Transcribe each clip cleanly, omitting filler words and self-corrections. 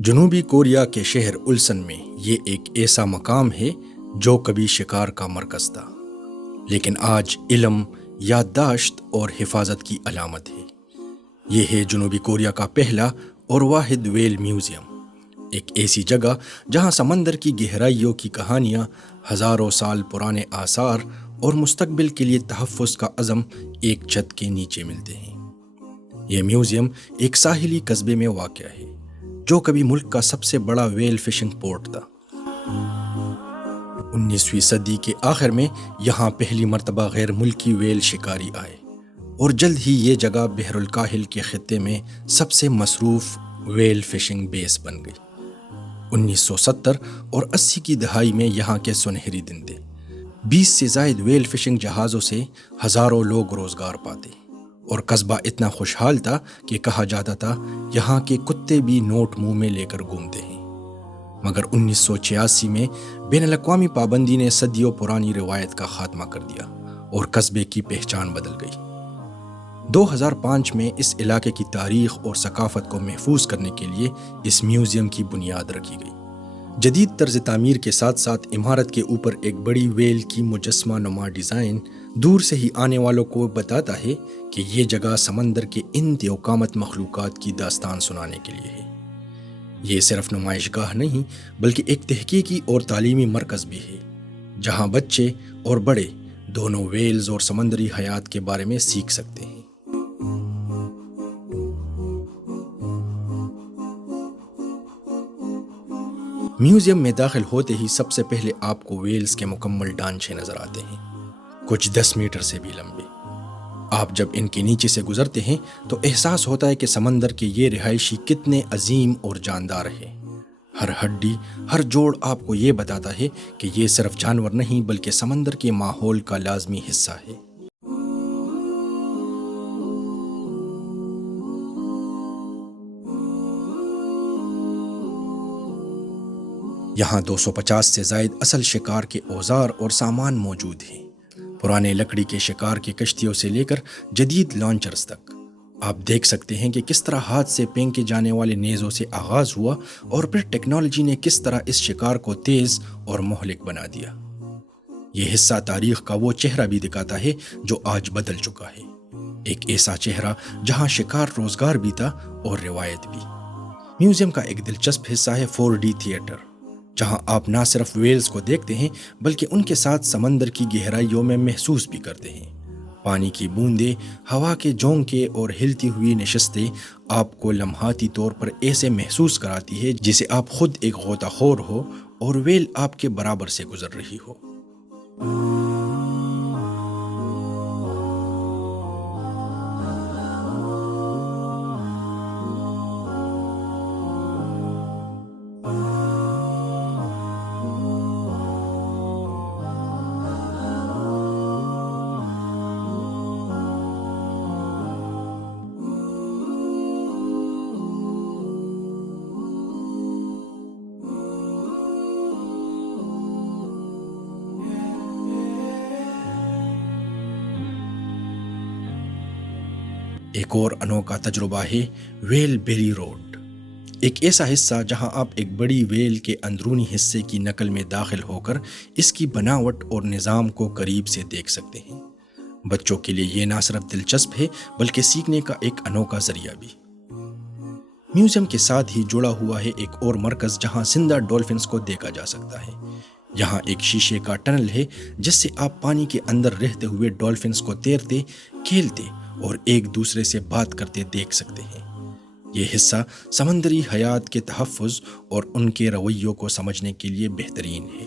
جنوبی کوریا کے شہر السن میں یہ ایک ایسا مقام ہے جو کبھی شکار کا مرکز تھا، لیکن آج علم، یادداشت اور حفاظت کی علامت ہے۔ یہ ہے جنوبی کوریا کا پہلا اور واحد ویل میوزیم، ایک ایسی جگہ جہاں سمندر کی گہرائیوں کی کہانیاں، ہزاروں سال پرانے آثار اور مستقبل کے لیے تحفظ کا عزم ایک چھت کے نیچے ملتے ہیں۔ یہ میوزیم ایک ساحلی قصبے میں واقع ہے جو کبھی ملک کا سب سے بڑا ویل فشنگ پورٹ تھا۔ 19ویں صدی کے آخر میں یہاں پہلی مرتبہ غیر ملکی ویل شکاری آئے اور جلد ہی یہ جگہ بحر الکاہل کے خطے میں سب سے مصروف ویل فشنگ بیس بن گئی۔ 1970 اور 80 کی دہائی میں یہاں کے سنہری دن تھے۔ 20 سے زائد ویل فشنگ جہازوں سے ہزاروں لوگ روزگار پاتے اور قصبہ اتنا خوشحال تھا کہ کہا جاتا تھا یہاں کے کتے بھی نوٹ منہ میں لے کر گھومتے ہیں۔ مگر 1986 میں بین الاقوامی پابندی نے صدیوں پرانی روایت کا خاتمہ کر دیا اور قصبے کی پہچان بدل گئی۔ 2005 میں اس علاقے کی تاریخ اور ثقافت کو محفوظ کرنے کے لیے اس میوزیم کی بنیاد رکھی گئی۔ جدید طرز تعمیر کے ساتھ ساتھ عمارت کے اوپر ایک بڑی ویل کی مجسمہ نما ڈیزائن دور سے ہی آنے والوں کو بتاتا ہے کہ یہ جگہ سمندر کے ان دیوقامت مخلوقات کی داستان سنانے کے لیے ہے۔ یہ صرف نمائش گاہ نہیں بلکہ ایک تحقیقی اور تعلیمی مرکز بھی ہے جہاں بچے اور بڑے دونوں ویلز اور سمندری حیات کے بارے میں سیکھ سکتے ہیں۔ میوزیم میں داخل ہوتے ہی سب سے پہلے آپ کو ویلز کے مکمل ڈھانچے نظر آتے ہیں، کچھ 10 میٹر سے بھی لمبے۔ آپ جب ان کے نیچے سے گزرتے ہیں تو احساس ہوتا ہے کہ سمندر کے یہ رہائشی کتنے عظیم اور جاندار ہیں۔ ہر ہڈی، ہر جوڑ آپ کو یہ بتاتا ہے کہ یہ صرف جانور نہیں بلکہ سمندر کے ماحول کا لازمی حصہ ہے۔ یہاں 250 سے زائد اصل شکار کے اوزار اور سامان موجود ہیں، پرانے لکڑی کے شکار کی کشتیوں سے لے کر جدید لانچرز تک۔ آپ دیکھ سکتے ہیں کہ کس طرح ہاتھ سے پھینکے جانے والے نیزوں سے آغاز ہوا اور پھر ٹیکنالوجی نے کس طرح اس شکار کو تیز اور مہلک بنا دیا۔ یہ حصہ تاریخ کا وہ چہرہ بھی دکھاتا ہے جو آج بدل چکا ہے، ایک ایسا چہرہ جہاں شکار روزگار بھی تھا اور روایت بھی۔ میوزیم کا ایک دلچسپ حصہ ہے 4D تھیٹر، جہاں آپ نہ صرف ویلز کو دیکھتے ہیں بلکہ ان کے ساتھ سمندر کی گہرائیوں میں محسوس بھی کرتے ہیں۔ پانی کی بوندیں، ہوا کے جھونکے اور ہلتی ہوئی نشستیں آپ کو لمحاتی طور پر ایسے محسوس کراتی ہے جسے آپ خود ایک غوطہ خور ہو اور ویل آپ کے برابر سے گزر رہی ہو۔ ایک اور انوکھا تجربہ ہے ویل بیلی روڈ، ایک ایسا حصہ جہاں آپ ایک بڑی ویل کے اندرونی حصے کی نقل میں داخل ہو کر اس کی بناوٹ اور نظام کو قریب سے دیکھ سکتے ہیں۔ بچوں کے لیے یہ نہ صرف دلچسپ ہے بلکہ سیکھنے کا ایک انوکھا ذریعہ بھی۔ میوزیم کے ساتھ ہی جڑا ہوا ہے ایک اور مرکز جہاں زندہ ڈولفنز کو دیکھا جا سکتا ہے۔ یہاں ایک شیشے کا ٹنل ہے جس سے آپ پانی کے اندر رہتے ہوئے ڈولفنز کو تیرتے، کھیلتے اور ایک دوسرے سے بات کرتے دیکھ سکتے ہیں۔ یہ حصہ سمندری حیات کے تحفظ اور ان کے رویوں کو سمجھنے کے لیے بہترین ہے۔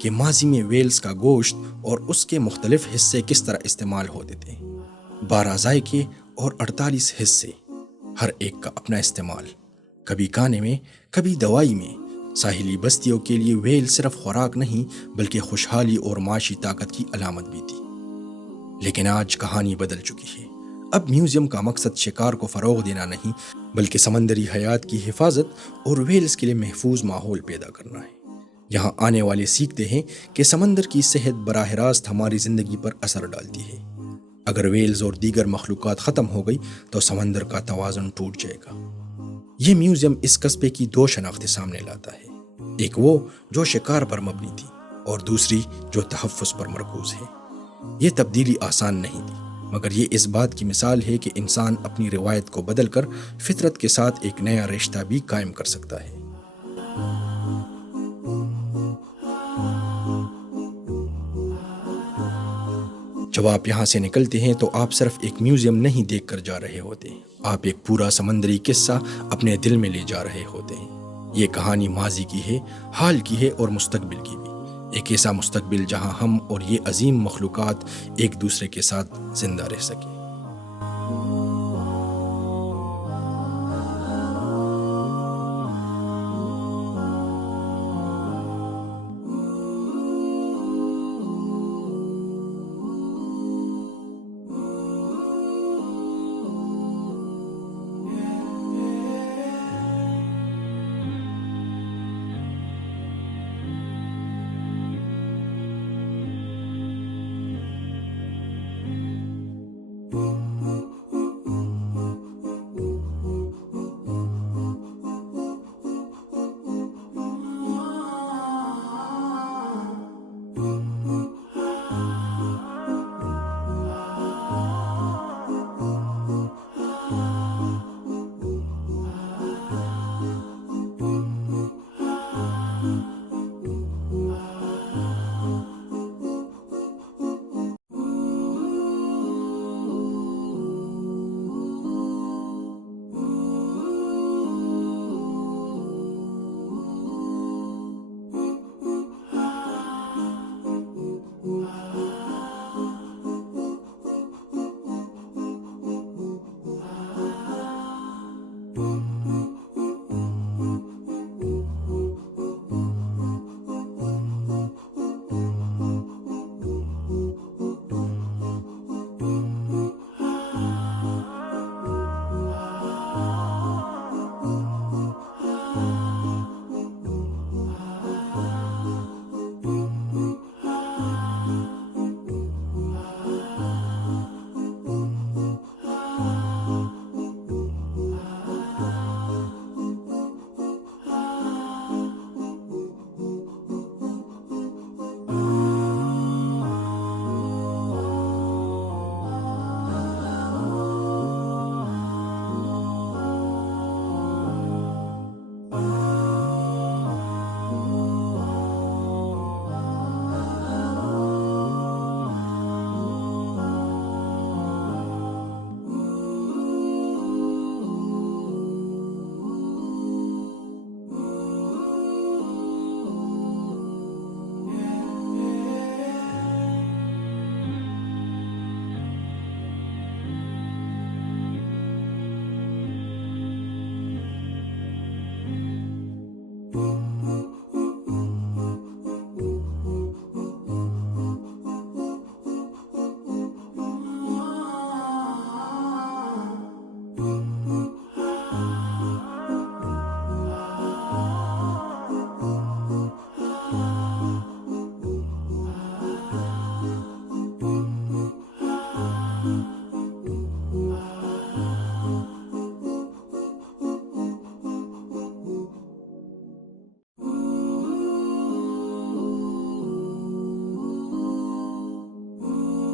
کہ ماضی میں ویلز کا گوشت اور اس کے مختلف حصے کس طرح استعمال ہوتے تھے۔ 12 ذائقے اور 48 حصے، ہر ایک کا اپنا استعمال، کبھی کھانے میں، کبھی دوائی میں۔ ساحلی بستیوں کے لیے ویل صرف خوراک نہیں بلکہ خوشحالی اور معاشی طاقت کی علامت بھی تھی۔ لیکن آج کہانی بدل چکی ہے۔ اب میوزیم کا مقصد شکار کو فروغ دینا نہیں بلکہ سمندری حیات کی حفاظت اور ویلز کے لیے محفوظ ماحول پیدا کرنا ہے۔ یہاں آنے والے سیکھتے ہیں کہ سمندر کی صحت براہ راست ہماری زندگی پر اثر ڈالتی ہے۔ اگر ویلز اور دیگر مخلوقات ختم ہو گئی تو سمندر کا توازن ٹوٹ جائے گا۔ یہ میوزیم اس قصبے کی 2 شناختیں سامنے لاتا ہے، ایک وہ جو شکار پر مبنی تھی اور دوسری جو تحفظ پر مرکوز ہے۔ یہ تبدیلی آسان نہیں تھی مگر یہ اس بات کی مثال ہے کہ انسان اپنی روایت کو بدل کر فطرت کے ساتھ ایک نیا رشتہ بھی قائم کر سکتا ہے۔ جب آپ یہاں سے نکلتے ہیں تو آپ صرف ایک میوزیم نہیں دیکھ کر جا رہے ہوتے ہیں، آپ ایک پورا سمندری قصہ اپنے دل میں لے جا رہے ہوتے ہیں۔ یہ کہانی ماضی کی ہے، حال کی ہے اور مستقبل کی بھی، ایک ایسا مستقبل جہاں ہم اور یہ عظیم مخلوقات ایک دوسرے کے ساتھ زندہ رہ سکیں۔